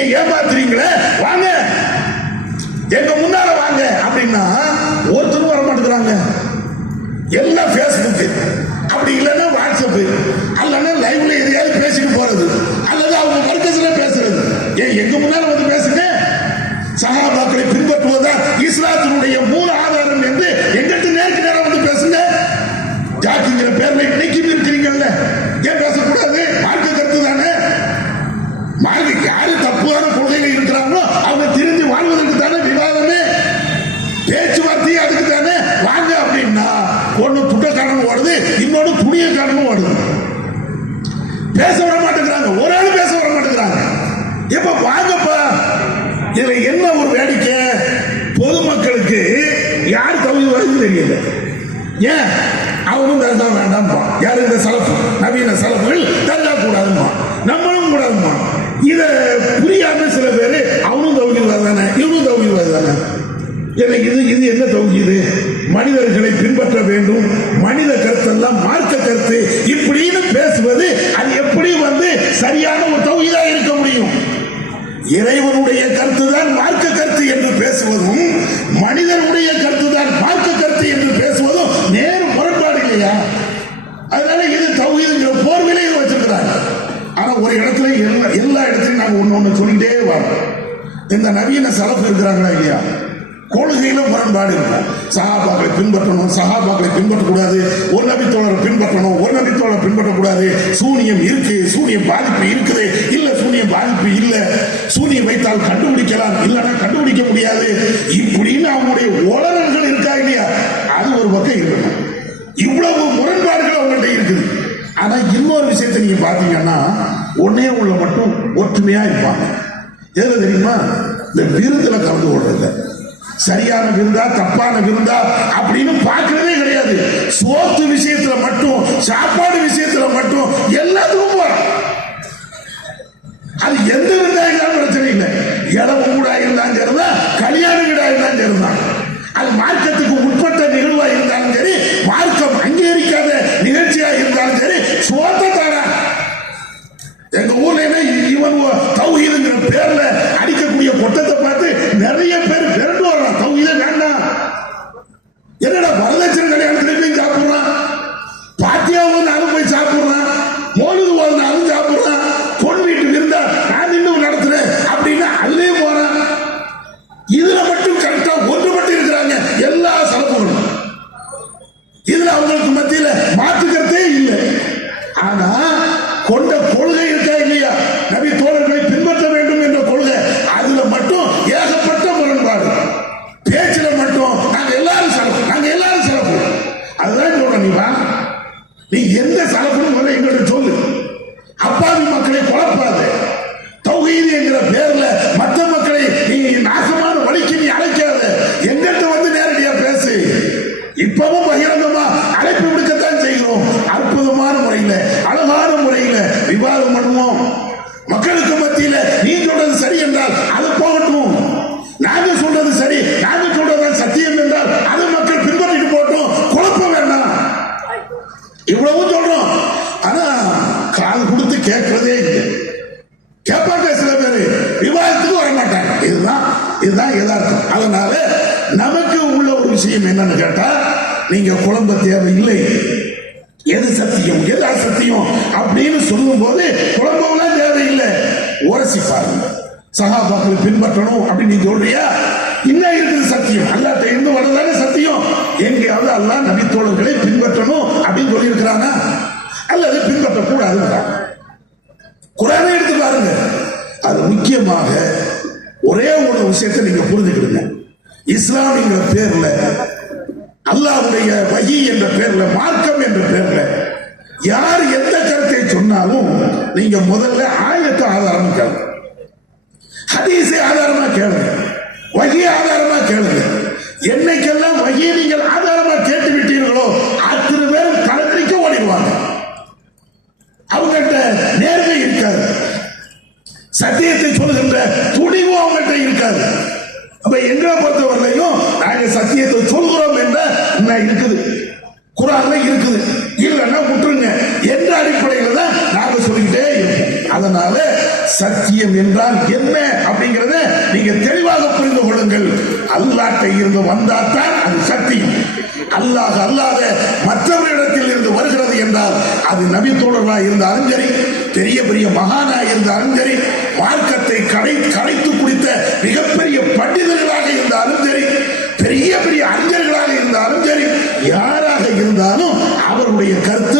நீங்க ஏமாத்துறீங்களே வாங்க. எங்க முன்னால வாங்க. அப்படின்னா ஒருத்தரும் வர மாட்டேங்கிறாங்க. எல்லாம் பேஸ்புக்கு அப்படி இல்லைன்னா வாட்ஸ்அப் அல்லனா லைவ்ல எதையாவது பேசிட்டு போறது. அல்லது அவங்க மர்க்கஸ்ல பேசுறது. ஏன் எங்க முன்னால வந்து பேசுங்க. சகாபாக்களை பின்பற்றுவதா இஸ்லாத்தினுடைய மூல இப்ப வாங்கப்பா? இதுல என்ன ஒரு வேடிக்கை? பொதுமக்களுக்கு யார் தகுதி வருது தெரியல. ஏன்? அவனும் தர்கா வேண்டாம்பா யார் இந்த சலப்பு? நவீன சலப்புகள் தர்கா கூடாதுமா நம்மளும் கூடாதுமா இத புரியாம சில பேர் அவனும் தௌகிவாது தானே இவனும் தௌகிவாது தானே. எனக்கு இது? இது என்ன தௌஹீது மனிதர்களை பின்பற்ற வேண்டும். மனித கருத்தெல்லாம் மார்க்க கருத்து. இப்படின்னு பேசுவது அது எப்படி வந்து சரியான ஒரு தௌஹீதா இருக்க முடியும் இறைவனுடைய கருத்து தான் மார்க்க கருத்து என்று பேசுவதும் மனிதனுடைய கருத்துதான் மார்க்க கருத்து என்று பேசுவதும் நேர் முரண்பாடு இல்லையா? அதனால இது தௌஹீதுங்கிற போர்விலை இது வச்சிருக்கிறாங்க. ஆனா ஒரு இடத்துல எல்லா எல்லா நாங்க ஒன்னு ஒண்ணு சொல்லிட்டே வரோம். இந்த நவீன சலப்பு இருக்கிறாங்களா இல்லையா? கொள்கையில முரண்பாடு இருக்கும் சகாபாக்களை பின்பற்றணும் சகாபாக்களை பின்பற்றக்கூடாது. ஒரு நபித்தோழரை பின்பற்றணும் ஒரு தோழரை பின்பற்றக்கூடாது. சூனியம் இருக்கு சூனியம் பாதிப்பு இருக்குது. இல்ல சூனியம் பாதிப்பு இல்ல. சூனியம் வைத்தால் கண்டுபிடிக்கலாம் இல்லைன்னா கண்டுபிடிக்க முடியாது. இப்படின்னு அவங்களுடைய உளறல்கள் இருக்கா இல்லையா? அது ஒரு பக்கம் இருக்கணும் இவ்வளவு முரண்பாடுகள் அவங்கள்ட்ட இருக்குது. ஆனா இன்னொரு விஷயத்தை நீங்க பாத்தீங்கன்னா ஒன்னே உள்ள மட்டும் ஒற்றுமையா இருப்பாங்க. எதுல தெரியுமா? இந்த விருதுல கலந்து கொள்றது. சரியான விருந்தா தப்பான விருந்தா அப்படின்னு பார்க்கறதே கிடையாது. சோத்து விஷயத்துல மட்டும் சாப்பாடு விஷயத்துல மட்டும் எல்லாத்துக்கும் போறோம். அது எந்த விருந்தா இருந்தாலும் பிரச்சனை இல்லை. இடம் ஊடா இருந்தாலும் சரிதான் கல்யாண வீடா இருந்தாலும் சரிதான். அது மார்க்கத்துக்கு உட்பட்ட நிகழ்வா இருந்தாலும் சரி மார்க்கம் அங்கீகரிக்காத நிகழ்ச்சியா இருந்தாலும் சரி சோத்த தாரா எங்க ஊர்ல இவன் தௌஹீதுங்கிற பேர்ல அடிக்கக்கூடிய கொட்டத்தை பார்த்து நிறைய பேர் பிறண்டு வர்றான் தௌஹீதே வேண்டாம் என்னடா வரதட்சணை கிடையாது நீ இதுதான் இதுதான் எதார்த்தம் அதனால நமக்கு உள்ள ஒரு விஷயம் என்னன்னு கேட்டா நீங்க குழம்ப இல்லை எது சத்தியம் எது அசத்தியம் அப்படின்னு சொல்லும் போது குழம்பம்லாம் தேவையில்லை. உரசி பாருங்க. சகாபாக்கள் பின்பற்றணும் அப்படின்னு நீ சொல்றியா? இன்னும் இருக்குது சத்தியம். அல்லாட்ட இருந்து வரதானே சத்தியம். எங்கேயாவது அல்லாஹ் நபித்தோழர்களை பின்பற்றணும் அப்படின்னு சொல்லியிருக்கிறானா? அல்லது பின்பற்றக்கூடாது குரானை எடுத்து பாருங்க. அது முக்கியமாக ஒரே ஒரு விஷயத்தை நீங்க புரிஞ்சுக்கிடுங்க. இஸ்லாமிங்கிற பேர்ல அல்லாவுடைய வகி என்ற பேர்ல மார்க்கம் என்ற பேர்ல யார் எந்த கருத்தை சொன்னாலும் நீங்க முதல்ல ஆயத்தை ஆதாரமா கேளுங்க. ஹதீஸை ஆதாரமா கேளுங்க. வகி ஆதாரமா அப்ப எங்களை பொறுத்தவரையிலையும் நாங்க சத்தியத்தை சொல்கிறோம் என்ற இருக்குது. குரான்ல இருக்குது. இல்லைன்னா விட்டுருங்க. என்ற அடிப்படையில தான் நாங்க சொல்லிக்கிட்டே இருக்கோம். அதனால சத்தியம் என்றால் என்ன அப்படிங்கறத நீங்க தெளிவாக புரிந்து கொள்ளுங்கள். அல்லாட்டை இருந்து வந்தால்தான் அது சத்தியம். அல்லாத அல்லாத மற்றவரிடத்தில் இருந்து வருகிறது என்றால் அது நபி தோழர்களாக இருந்தாலும் சரி பெரிய பெரிய மகானாக இருந்தாலும் சரி மார்க்கத்தை கடை கடைத்து குடித்த மிகப்பெரிய இருந்தாலும் அவருடைய கருத்து